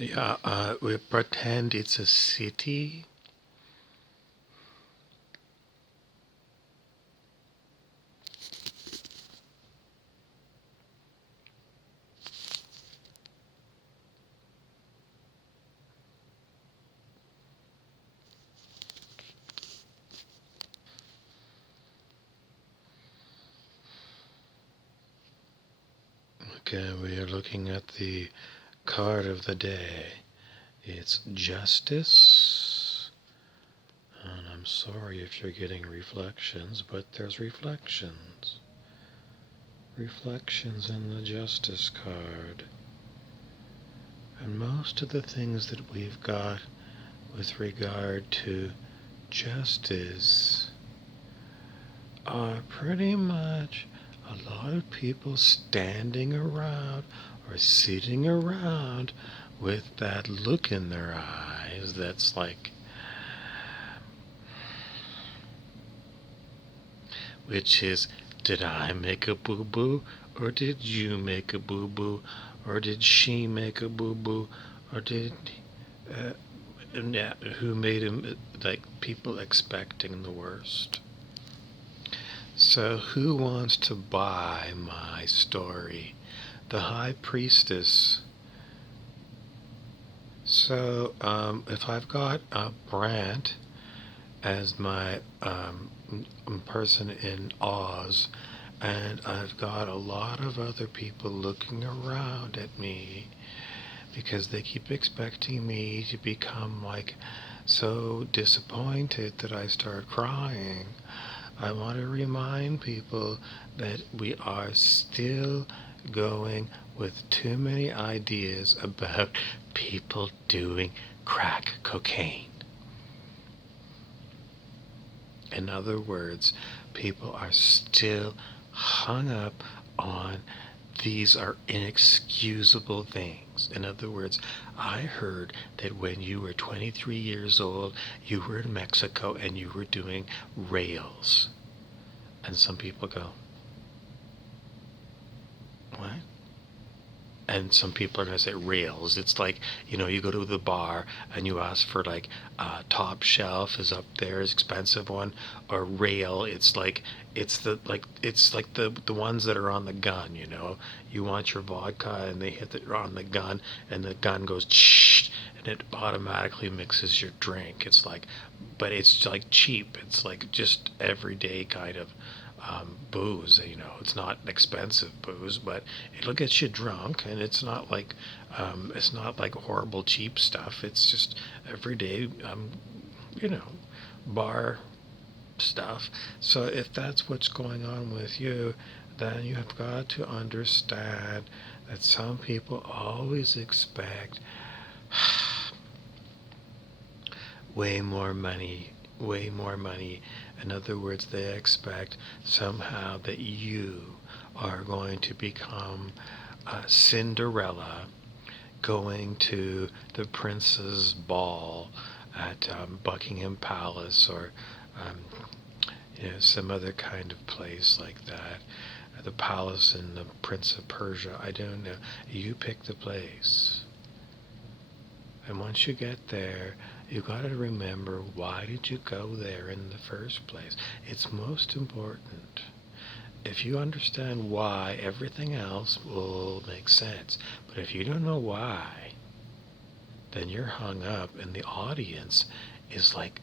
Yeah, we pretend it's a city. Okay, we are looking at the card of the day. It's justice. And I'm sorry if you're getting reflections, but there's reflections. Reflections in the justice card. And most of the things that we've got with regard to justice are pretty much a lot of people standing around or sitting around with that look in their eyes that's like, which is, did I make a boo-boo, or did you make a boo-boo, or did she make a boo-boo, or did uh, who made him, like people expecting the worst. So who wants to buy my story? The High Priestess. So if I've got Brant as my person in Oz, and I've got a lot of other people looking around at me because they keep expecting me to become like so disappointed that I start crying. I want to remind people that we are still going with too many ideas about people doing crack cocaine. In other words, people are still hung up on these are inexcusable things. In other words, I heard that when you were 23 years old, you were in Mexico and you were doing rails. And some people go, what? And some people are going to say rails. It's like, you go to the bar and you ask for like top shelf is up there, is expensive one, or rail. It's like the ones that are on the gun. You want your vodka and they hit it on the gun and the gun goes shh and it automatically mixes your drink. It's like, but it's like cheap. It's like just everyday kind of booze. It's not expensive booze, but it'll get you drunk, and it's not like horrible cheap stuff. It's just everyday, you know, bar stuff. So if that's what's going on with you, then you have got to understand that some people always expect way more money, way more money. In other words, they expect somehow that you are going to become Cinderella going to the prince's ball at Buckingham Palace or some other kind of place like that. The palace in the Prince of Persia, I don't know. You pick the place. And once you get there, you got to remember, why did you go there in the first place? It's most important. If you understand why, everything else will make sense. But if you don't know why, then you're hung up, and the audience is like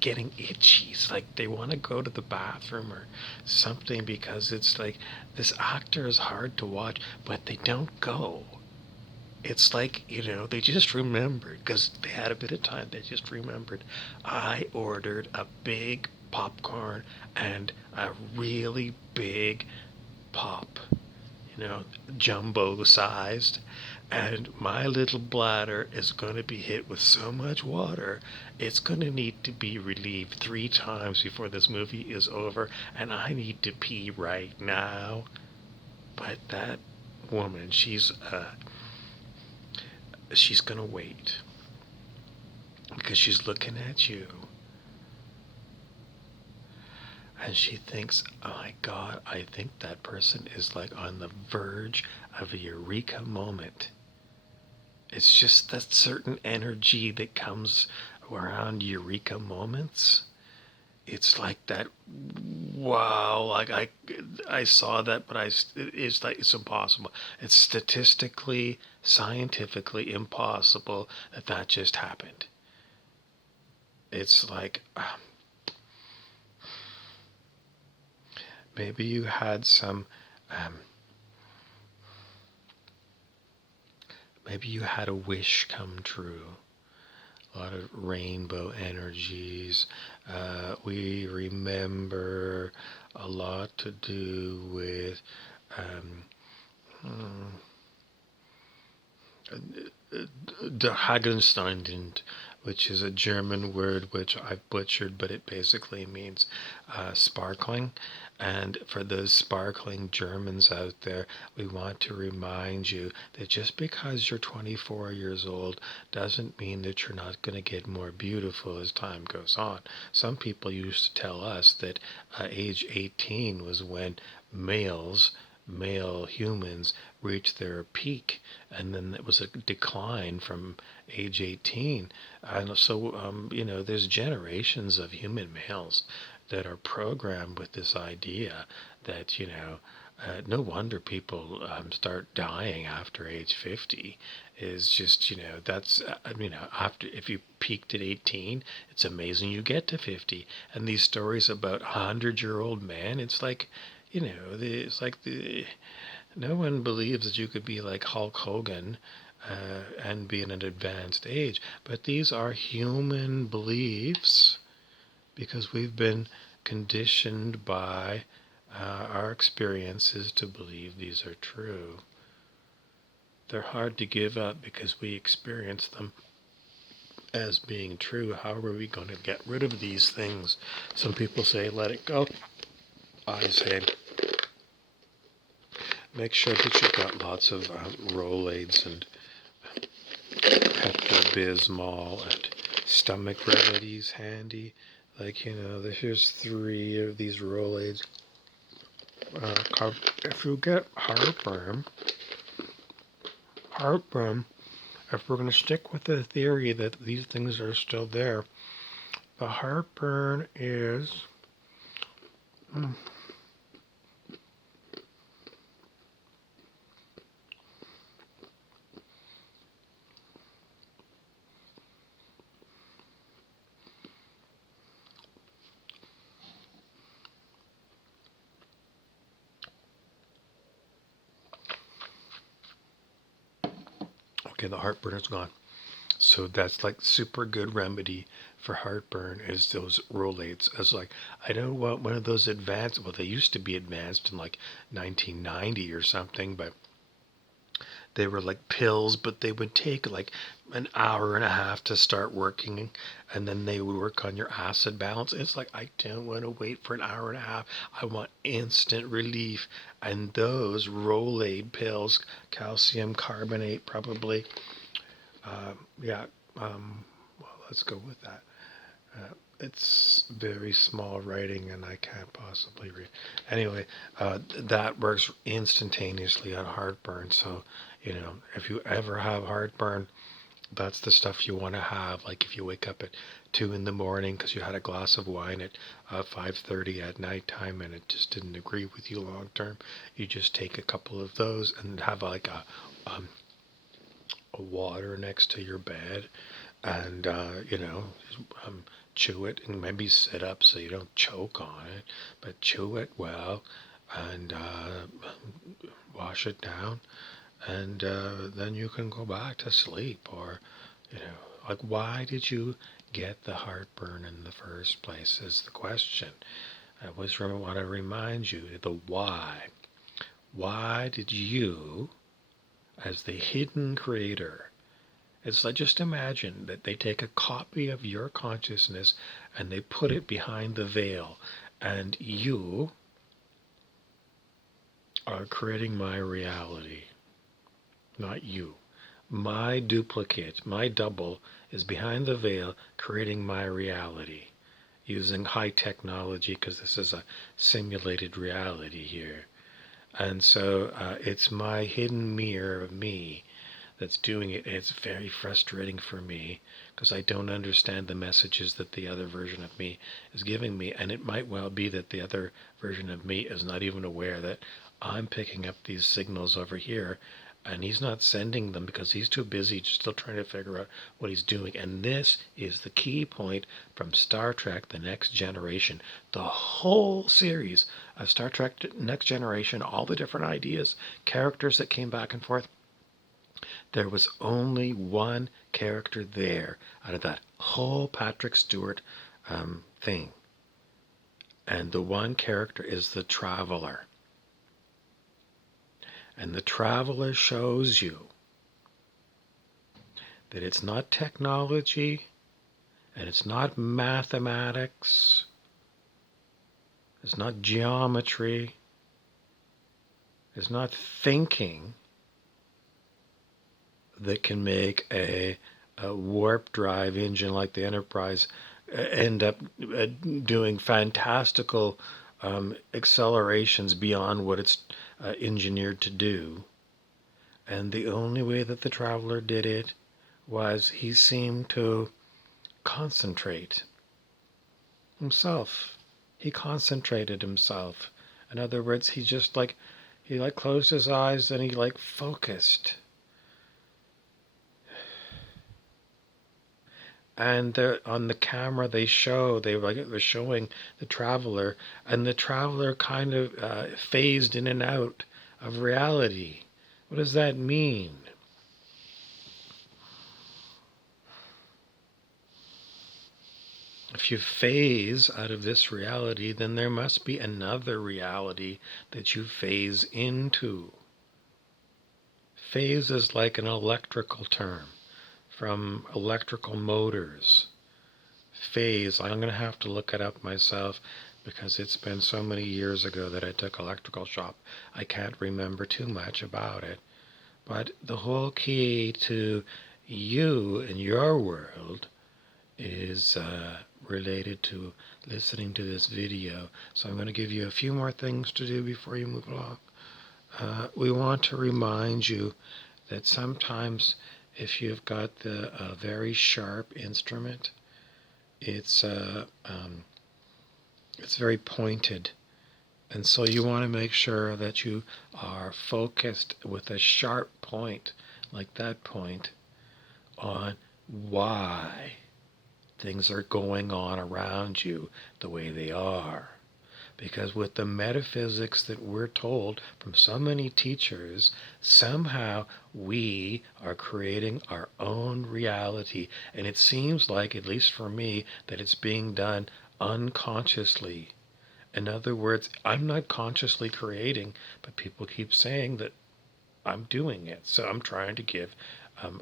getting itchy. It's like they want to go to the bathroom or something because it's like this actor is hard to watch, but they don't go. It's like, they just remembered because they had a bit of time. They just remembered, I ordered a big popcorn and a really big pop, jumbo sized. And my little bladder is going to be hit with so much water, it's going to need to be relieved 3 times before this movie is over. And I need to pee right now. But that woman, she's going to wait because she's looking at you and she thinks, oh my God, I think that person is like on the verge of a eureka moment. It's just that certain energy that comes around eureka moments. It's like that. Wow, like I saw that, but it's like it's impossible. It's statistically, scientifically impossible that that just happened. It's like maybe you had some, um, maybe you had a wish come true. A lot of rainbow energies. We remember a lot to do with um, Der Hagenstein, which is a German word which I've butchered, but it basically means sparkling. And for those sparkling Germans out there, we want to remind you that just because you're 24 years old doesn't mean that you're not going to get more beautiful as time goes on. Some people used to tell us that age 18 was when male humans reached their peak, and then it was a decline from age 18. And so, there's generations of human males that are programmed with this idea that, no wonder people start dying after age 50 is just, that's, after, if you peaked at 18, it's amazing you get to 50. And these stories about 100-year-old man, it's like, no one believes that you could be like Hulk Hogan and be in an advanced age. But these are human beliefs because we've been conditioned by our experiences to believe these are true. They're hard to give up because we experience them as being true. How are we going to get rid of these things? Some people say, let it go. I say, make sure that you've got lots of Rolaids and Pepto-Bismol and stomach remedies handy. Like, here's 3 of these Rolaids. If you get heartburn, if we're going to stick with the theory that these things are still there, the heartburn is okay, the heartburn is gone. So that's like super good remedy for heartburn is those Rolaids. I was like, I don't want one of those advanced, well, they used to be advanced in like 1990 or something, but they were like pills, but they would take like an hour and a half to start working, and then they would work on your acid balance. It's like, I don't want to wait for an hour and a half. I want instant relief. And those Rolade pills, calcium carbonate, probably, yeah, well, let's go with that. It's very small writing and I can't possibly read. Anyway, that works instantaneously on heartburn. So, if you ever have heartburn, that's the stuff you want to have. Like if you wake up at 2 in the morning because you had a glass of wine at 5:30 at nighttime and it just didn't agree with you long term, you just take a couple of those and have like a water next to your bed, and chew it and maybe sit up so you don't choke on it, but chew it well and wash it down, and then you can go back to sleep. Or like, why did you get the heartburn in the first place is the question. I always want to remind you the why did you, as the hidden creator, it's like, just imagine that they take a copy of your consciousness and they put it behind the veil, and you are creating my reality, not you. My duplicate, my double, is behind the veil creating my reality using high technology, because this is a simulated reality here. And so it's my hidden mirror of me that's doing it. And it's very frustrating for me because I don't understand the messages that the other version of me is giving me. And it might well be that the other version of me is not even aware that I'm picking up these signals over here, and he's not sending them because he's too busy just still trying to figure out what he's doing. And this is the key point from Star Trek The Next Generation. The whole series of Star Trek Next Generation, all the different ideas, characters that came back and forth, there was only one character there out of that whole Patrick Stewart thing. And the one character is the Traveler. And the Traveler shows you that it's not technology, and it's not mathematics, it's not geometry, it's not thinking that can make a warp drive engine like the Enterprise end up doing fantastical accelerations beyond what it's engineered to do. And the only way that the Traveler did it was he seemed to concentrate himself. He concentrated himself. In other words, he closed his eyes and he focused. And on the camera they're showing the Traveler, and the Traveler kind of phased in and out of reality. What does that mean? If you phase out of this reality, then there must be another reality that you phase into. Phase is like an electrical term from electrical motors. Phase, I'm going to have to look it up myself because it's been so many years ago that I took electrical shop. I can't remember too much about it. But the whole key to you and your world is related to listening to this video. So I'm going to give you a few more things to do before you move along. We want to remind you that sometimes if you've got the very sharp instrument, it's very pointed. And so you want to make sure that you are focused with a sharp point, like that point, on why things are going on around you the way they are. Because with the metaphysics that we're told from so many teachers, somehow we are creating our own reality. And it seems like, at least for me, that it's being done unconsciously. In other words, I'm not consciously creating, but people keep saying that I'm doing it. So I'm trying to give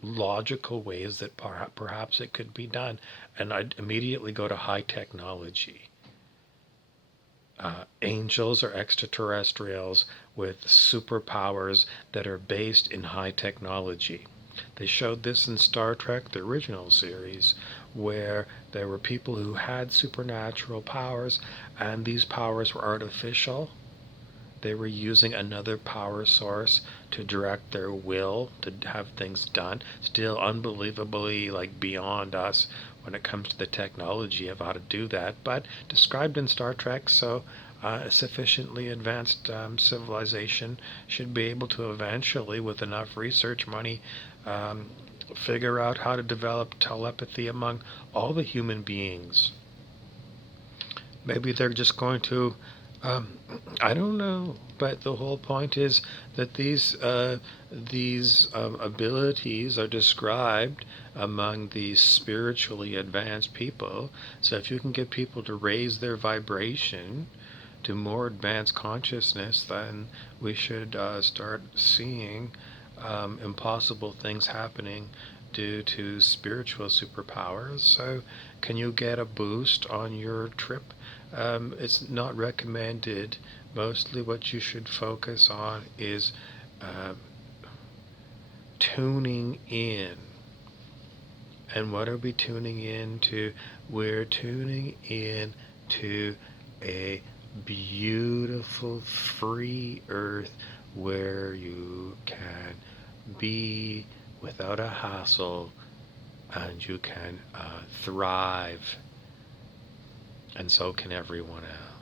logical ways that perhaps it could be done. And I'd immediately go to high technology. Angels or extraterrestrials with superpowers that are based in high technology. They showed this in Star Trek, the original series, where there were people who had supernatural powers, and these powers were artificial. They were using another power source to direct their will to have things done. Still unbelievably beyond us when it comes to the technology of how to do that, but described in Star Trek, so a sufficiently advanced civilization should be able to eventually, with enough research money, figure out how to develop telepathy among all the human beings. Maybe they're just going to I don't know, but the whole point is that these abilities are described among these spiritually advanced people. So if you can get people to raise their vibration to more advanced consciousness, then we should start seeing impossible things happening due to spiritual superpowers. So can you get a boost on your trip? It's not recommended. Mostly what you should focus on is tuning in. And what are we tuning into? We're tuning in to a beautiful free earth where you can be without a hassle, and you can thrive, and so can everyone else.